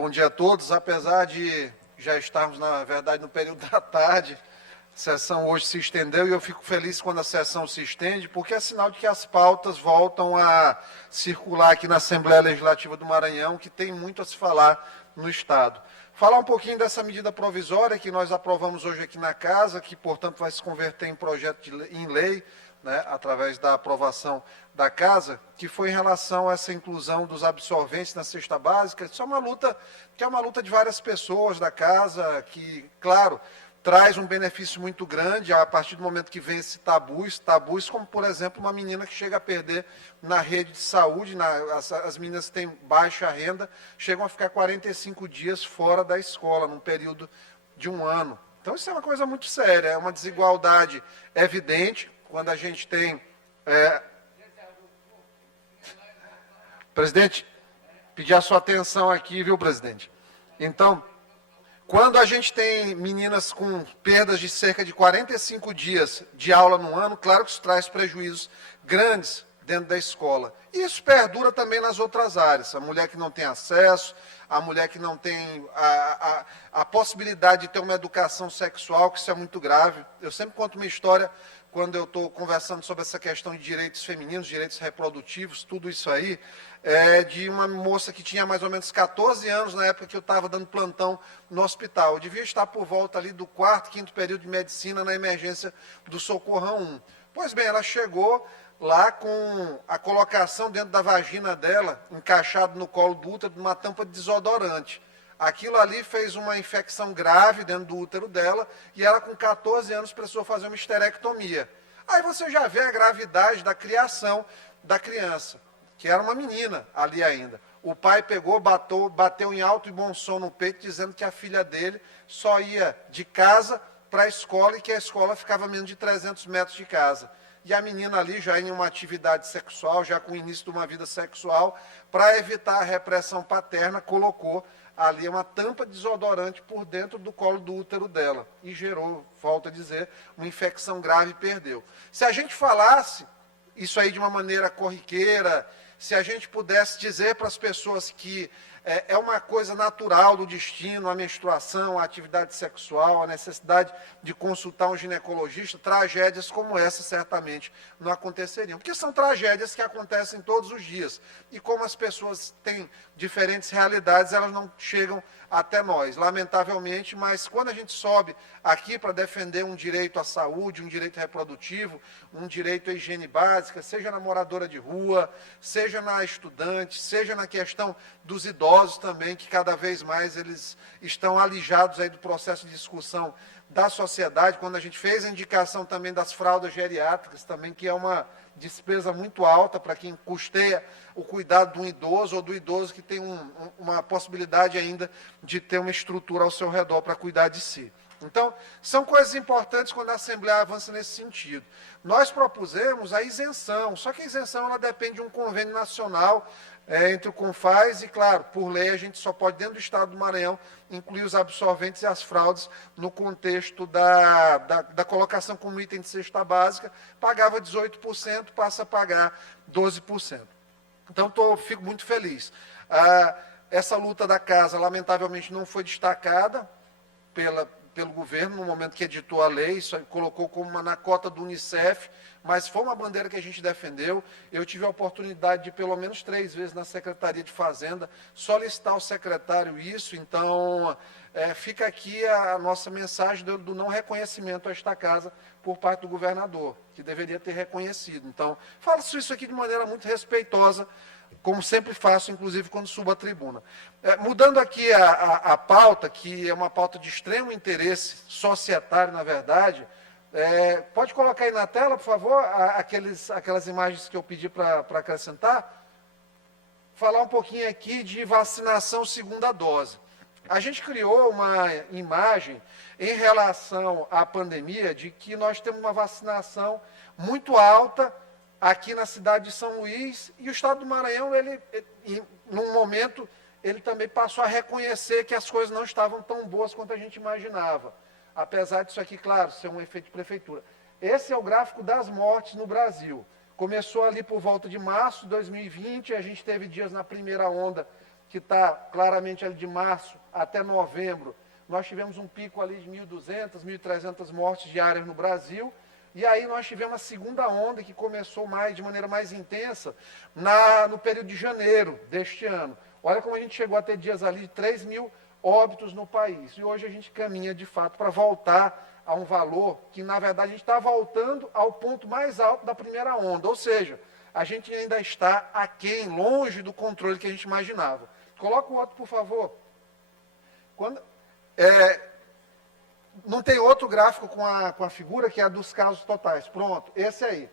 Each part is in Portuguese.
bom dia a todos. Apesar de já estarmos, na verdade, no período da tarde, a sessão hoje se estendeu e eu fico feliz quando a sessão se estende, porque é sinal de que as pautas voltam a circular aqui na Assembleia Legislativa do Maranhão, que tem muito a se falar no Estado. Falar um pouquinho dessa medida provisória que nós aprovamos hoje aqui na Casa, que, portanto, vai se converter em projeto em lei, né, através da aprovação da Casa, que foi em relação a essa inclusão dos absorventes na cesta básica. Isso é uma luta que é uma luta de várias pessoas da Casa, que, claro, traz um benefício muito grande a partir do momento que vence tabus como, por exemplo, uma menina que chega a perder na rede de saúde, as meninas que têm baixa renda, chegam a ficar 45 dias fora da escola, num período de um ano. Então, isso é uma coisa muito séria, é uma desigualdade evidente, quando a gente tem... Presidente, pedir a sua atenção aqui, viu, presidente? Então, quando a gente tem meninas com perdas de cerca de 45 dias de aula no ano, claro que isso traz prejuízos grandes dentro da escola. E isso perdura também nas outras áreas. A mulher que não tem acesso, a mulher que não tem a possibilidade de ter uma educação sexual, que isso é muito grave. Eu sempre conto uma história quando eu estou conversando sobre essa questão de direitos femininos, direitos reprodutivos, tudo isso aí, de uma moça que tinha mais ou menos 14 anos na época que eu estava dando plantão no hospital. Eu devia estar por volta ali do 4º, 5º período de medicina na emergência do Socorrão 1. Pois bem, ela chegou lá com a colocação dentro da vagina dela, encaixado no colo do útero, de uma tampa de desodorante. Aquilo ali fez uma infecção grave dentro do útero dela e ela, com 14 anos, precisou fazer uma histerectomia. Aí você já vê a gravidade da criação da criança, que era uma menina ali ainda. O pai pegou, bateu em alto e bom som no peito, dizendo que a filha dele só ia de casa para a escola e que a escola ficava a menos de 300 metros de casa. E a menina ali já em uma atividade sexual, já com o início de uma vida sexual, para evitar a repressão paterna, colocou ali uma tampa de desodorante por dentro do colo do útero dela. E gerou, volto a dizer, uma infecção grave e perdeu. Se a gente falasse isso aí de uma maneira corriqueira, se a gente pudesse dizer para as pessoas que é uma coisa natural do destino, a menstruação, a atividade sexual, a necessidade de consultar um ginecologista, tragédias como essa certamente não aconteceriam. Porque são tragédias que acontecem todos os dias. E como as pessoas têm diferentes realidades, elas não chegam até nós, lamentavelmente, mas quando a gente sobe aqui para defender um direito à saúde, um direito reprodutivo, um direito à higiene básica, seja na moradora de rua, seja na estudante, seja na questão dos idosos também, que cada vez mais eles estão alijados aí do processo de discussão da sociedade, quando a gente fez a indicação também das fraldas geriátricas também, que é uma despesa muito alta para quem custeia o cuidado de um idoso ou do idoso que tem uma possibilidade ainda de ter uma estrutura ao seu redor para cuidar de si. Então, são coisas importantes quando a Assembleia avança nesse sentido. Nós propusemos a isenção, só que a isenção ela depende de um convênio nacional entre o CONFAS e, claro, por lei a gente só pode, dentro do Estado do Maranhão, incluir os absorventes e as fraldas no contexto da colocação como item de cesta básica, pagava 18%, passa a pagar 12%. Então, fico muito feliz. Essa luta da Casa, lamentavelmente, não foi destacada pelo governo no momento que editou a lei, isso colocou como na cota do Unicef, mas foi uma bandeira que a gente defendeu. Eu tive a oportunidade de, pelo menos 3 vezes na Secretaria de Fazenda, solicitar ao secretário isso. Então, fica aqui a nossa mensagem do não reconhecimento a esta casa por parte do governador, que deveria ter reconhecido. Então, faço isso aqui de maneira muito respeitosa, como sempre faço, inclusive, quando subo à tribuna. Mudando aqui a pauta, que é uma pauta de extremo interesse societário, na verdade, pode colocar aí na tela, por favor, aquelas imagens que eu pedi para acrescentar? Falar um pouquinho aqui de vacinação segunda dose. A gente criou uma imagem em relação à pandemia de que nós temos uma vacinação muito alta aqui na cidade de São Luís, e o Estado do Maranhão, num momento, ele também passou a reconhecer que as coisas não estavam tão boas quanto a gente imaginava. Apesar disso aqui, claro, ser um efeito de prefeitura. Esse é o gráfico das mortes no Brasil. Começou ali por volta de março de 2020, a gente teve dias na primeira onda que está claramente ali de março até novembro, nós tivemos um pico ali de 1.200, 1.300 mortes diárias no Brasil, e aí nós tivemos a segunda onda, que começou de maneira mais intensa, no período de janeiro deste ano. Olha como a gente chegou a ter dias ali de 3 mil óbitos no país. E hoje a gente caminha, de fato, para voltar a um valor que, na verdade, a gente está voltando ao ponto mais alto da primeira onda. Ou seja, a gente ainda está aquém, longe do controle que a gente imaginava. Coloca o outro, por favor. Não tem outro gráfico com a figura, que é a dos casos totais. Pronto, esse aí.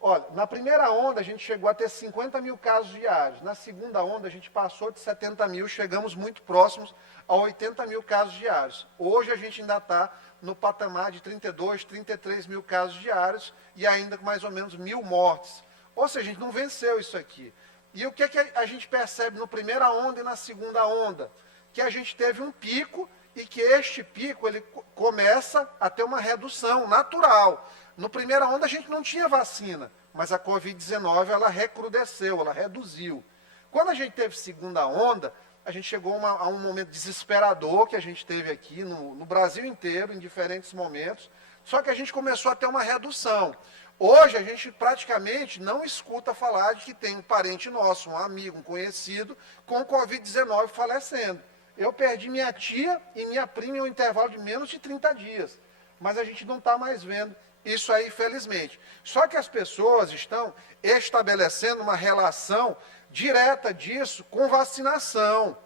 Olha, na primeira onda a gente chegou a ter 50 mil casos diários. Na segunda onda a gente passou de 70 mil, chegamos muito próximos a 80 mil casos diários. Hoje a gente ainda está no patamar de 32, 33 mil casos diários e ainda com mais ou menos 1.000 mortes. Ou seja, a gente não venceu isso aqui. E o que a gente percebe na primeira onda e na segunda onda? Que a gente teve um pico e que este pico ele começa a ter uma redução natural. No primeira onda a gente não tinha vacina, mas a Covid-19 ela recrudesceu, ela reduziu. Quando a gente teve segunda onda, a gente chegou a um momento desesperador que a gente teve aqui no Brasil inteiro, em diferentes momentos, só que a gente começou a ter uma redução. Hoje a gente praticamente não escuta falar de que tem um parente nosso, um amigo, um conhecido, com Covid-19 falecendo. Eu perdi minha tia e minha prima em um intervalo de menos de 30 dias, mas a gente não está mais vendo isso aí, felizmente. Só que as pessoas estão estabelecendo uma relação direta disso com vacinação.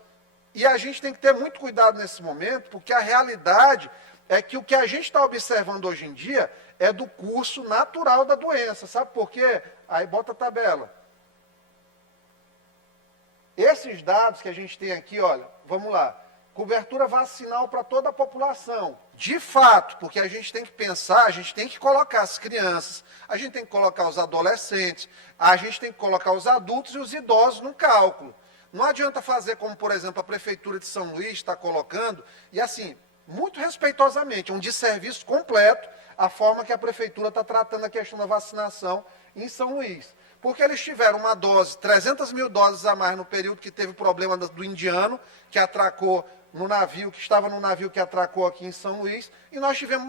E a gente tem que ter muito cuidado nesse momento, porque a realidade é que o que a gente está observando hoje em dia é do curso natural da doença. Sabe por quê? Aí bota a tabela. Esses dados que a gente tem aqui, olha, vamos lá. Cobertura vacinal para toda a população. De fato, porque a gente tem que pensar, a gente tem que colocar as crianças, a gente tem que colocar os adolescentes, a gente tem que colocar os adultos e os idosos no cálculo. Não adianta fazer como, por exemplo, a Prefeitura de São Luís está colocando, e assim, muito respeitosamente, um desserviço completo a forma que a Prefeitura está tratando a questão da vacinação em São Luís. Porque eles tiveram uma dose, 300 mil doses a mais no período que teve o problema do indiano, que atracou no navio, que estava no navio que atracou aqui em São Luís, e nós tivemos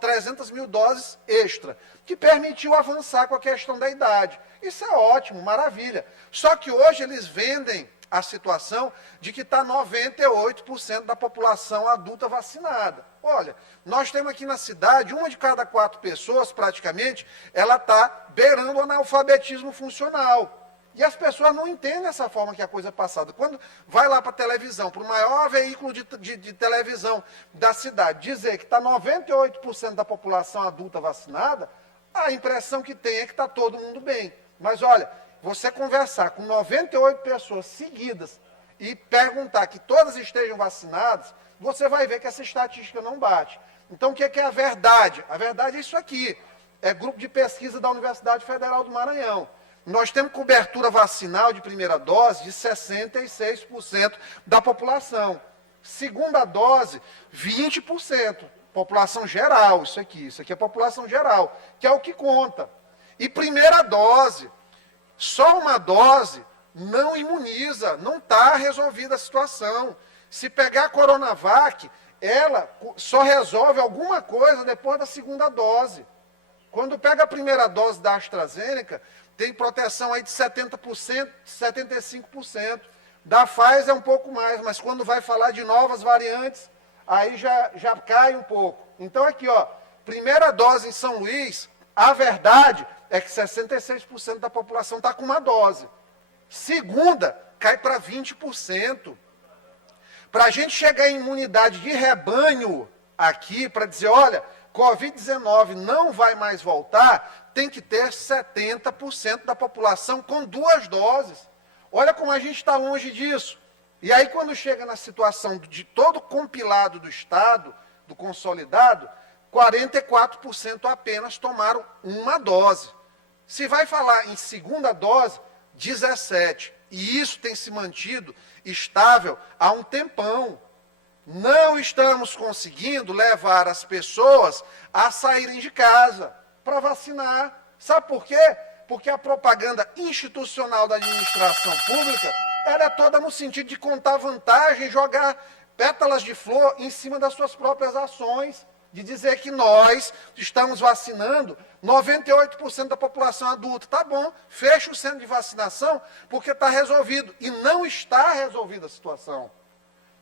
300 mil doses extra, que permitiu avançar com a questão da idade. Isso é ótimo, maravilha. Só que hoje eles vendem a situação de que está 98% da população adulta vacinada. Olha, nós temos aqui na cidade, 1 de cada 4 pessoas, praticamente, ela está beirando o analfabetismo funcional. E as pessoas não entendem essa forma que a coisa é passada. Quando vai lá para a televisão, para o maior veículo de televisão da cidade, dizer que está 98% da população adulta vacinada, a impressão que tem é que está todo mundo bem. Mas olha, você conversar com 98 pessoas seguidas e perguntar que todas estejam vacinadas, você vai ver que essa estatística não bate. Então, o que é a verdade? A verdade é isso aqui. É grupo de pesquisa da Universidade Federal do Maranhão. Nós temos cobertura vacinal de primeira dose de 66% da população. Segunda dose, 20%. População geral, isso aqui é a população geral, que é o que conta. E primeira dose, só uma dose não imuniza, não está resolvida a situação. Se pegar a Coronavac, ela só resolve alguma coisa depois da segunda dose. Quando pega a primeira dose da AstraZeneca, tem proteção aí de 70%, 75%. Da Pfizer é um pouco mais, mas quando vai falar de novas variantes, aí já cai um pouco. Então aqui, ó, primeira dose em São Luís, a verdade é que 66% da população está com uma dose. Segunda, cai para 20%. Para a gente chegar em imunidade de rebanho aqui, para dizer, olha, Covid-19 não vai mais voltar, tem que ter 70% da população com 2 doses. Olha como a gente está longe disso. E aí, quando chega na situação de todo compilado do Estado, do consolidado, 44% apenas tomaram uma dose. Se vai falar em segunda dose, 17%. E isso tem se mantido estável há um tempão. Não estamos conseguindo levar as pessoas a saírem de casa para vacinar. Sabe por quê? Porque a propaganda institucional da administração pública ela é toda no sentido de contar vantagem, jogar pétalas de flor em cima das suas próprias ações, de dizer que nós estamos vacinando 98% da população adulta. Tá bom, fecha o centro de vacinação, porque está resolvido. E não está resolvida a situação.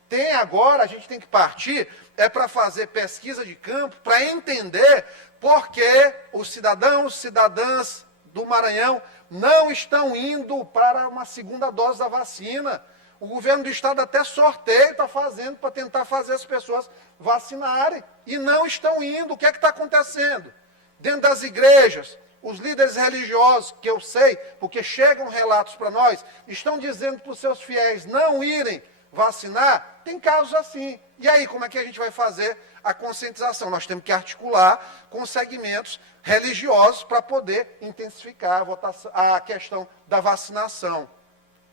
Tem agora, a gente tem que partir, para fazer pesquisa de campo, para entender por que os cidadãos, cidadãs do Maranhão não estão indo para uma segunda dose da vacina. O governo do estado até sorteio está fazendo para tentar fazer as pessoas vacinarem e não estão indo. O que é que está acontecendo? Dentro das igrejas, os líderes religiosos, que eu sei, porque chegam relatos para nós, estão dizendo para os seus fiéis não irem vacinar. Tem casos assim. E aí, como é que a gente vai fazer a conscientização? Nós temos que articular com segmentos religiosos para poder intensificar a questão da vacinação.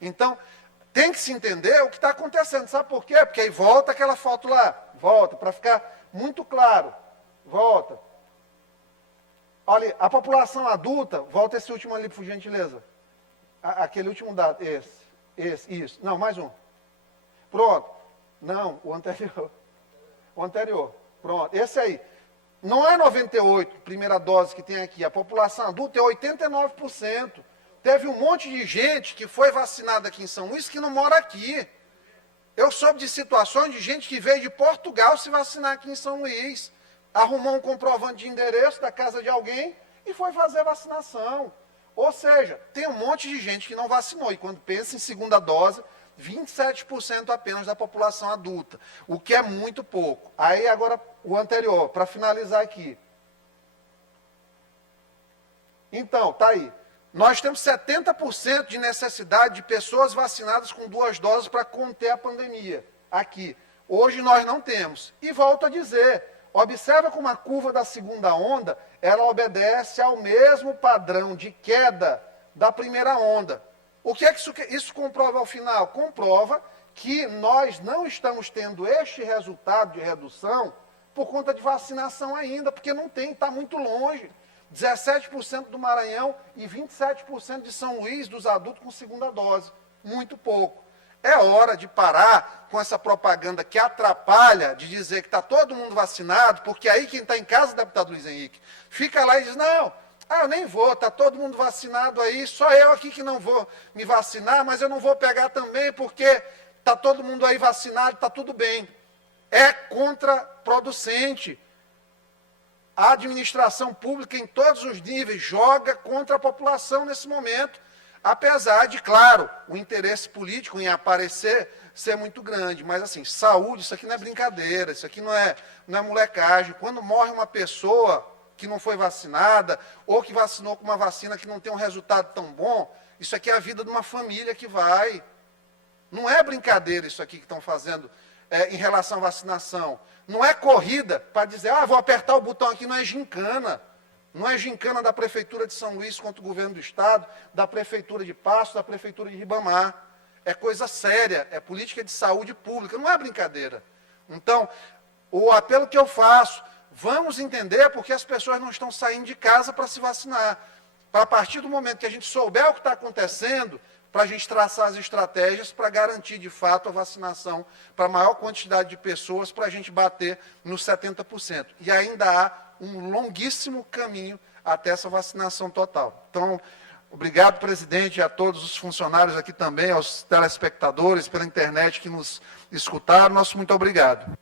Então, tem que se entender o que está acontecendo. Sabe por quê? Porque aí volta aquela foto lá. Volta, para ficar muito claro. Volta. Olha, a população adulta, volta esse último ali, por gentileza. Aquele último dado, esse, isso. Não, mais um. Pronto. Não, o anterior. O anterior. Pronto, esse aí. Não é 98, primeira dose que tem aqui. A população adulta é 89%. Teve um monte de gente que foi vacinada aqui em São Luís que não mora aqui. Eu soube de situações de gente que veio de Portugal se vacinar aqui em São Luís. Arrumou um comprovante de endereço da casa de alguém e foi fazer a vacinação. Ou seja, tem um monte de gente que não vacinou. E quando pensa em segunda dose, 27% apenas da população adulta. O que é muito pouco. Aí agora o anterior, para finalizar aqui. Então, tá aí. Nós temos 70% de necessidade de pessoas vacinadas com 2 doses para conter a pandemia aqui. Hoje nós não temos. E volto a dizer, observa como a curva da segunda onda, ela obedece ao mesmo padrão de queda da primeira onda. O que é que isso comprova ao final? Comprova que nós não estamos tendo este resultado de redução por conta de vacinação ainda, porque não tem, está muito longe. 17% do Maranhão e 27% de São Luís dos adultos com segunda dose. Muito pouco. É hora de parar com essa propaganda que atrapalha de dizer que está todo mundo vacinado, porque aí quem está em casa, deputado Luiz Henrique, fica lá e diz, não, eu nem vou, está todo mundo vacinado aí, só eu aqui que não vou me vacinar, mas eu não vou pegar também porque está todo mundo aí vacinado, está tudo bem. É contraproducente. A administração pública, em todos os níveis, joga contra a população nesse momento, apesar de, claro, o interesse político em aparecer ser muito grande. Mas, assim, saúde, isso aqui não é brincadeira, isso aqui não é molecagem. Quando morre uma pessoa que não foi vacinada, ou que vacinou com uma vacina que não tem um resultado tão bom, isso aqui é a vida de uma família que vai. Não é brincadeira isso aqui que estão fazendo em relação à vacinação. Não é corrida para dizer, vou apertar o botão aqui, não é gincana. Não é gincana da Prefeitura de São Luís contra o governo do Estado, da Prefeitura de Paços, da Prefeitura de Ribamar. É coisa séria, é política de saúde pública, não é brincadeira. Então, o apelo que eu faço, vamos entender porque as pessoas não estão saindo de casa para se vacinar. Para a partir do momento que a gente souber o que está acontecendo, para a gente traçar as estratégias para garantir, de fato, a vacinação para a maior quantidade de pessoas, para a gente bater nos 70%. E ainda há um longuíssimo caminho até essa vacinação total. Então, obrigado, presidente, e a todos os funcionários aqui também, aos telespectadores pela internet que nos escutaram. Nosso muito obrigado.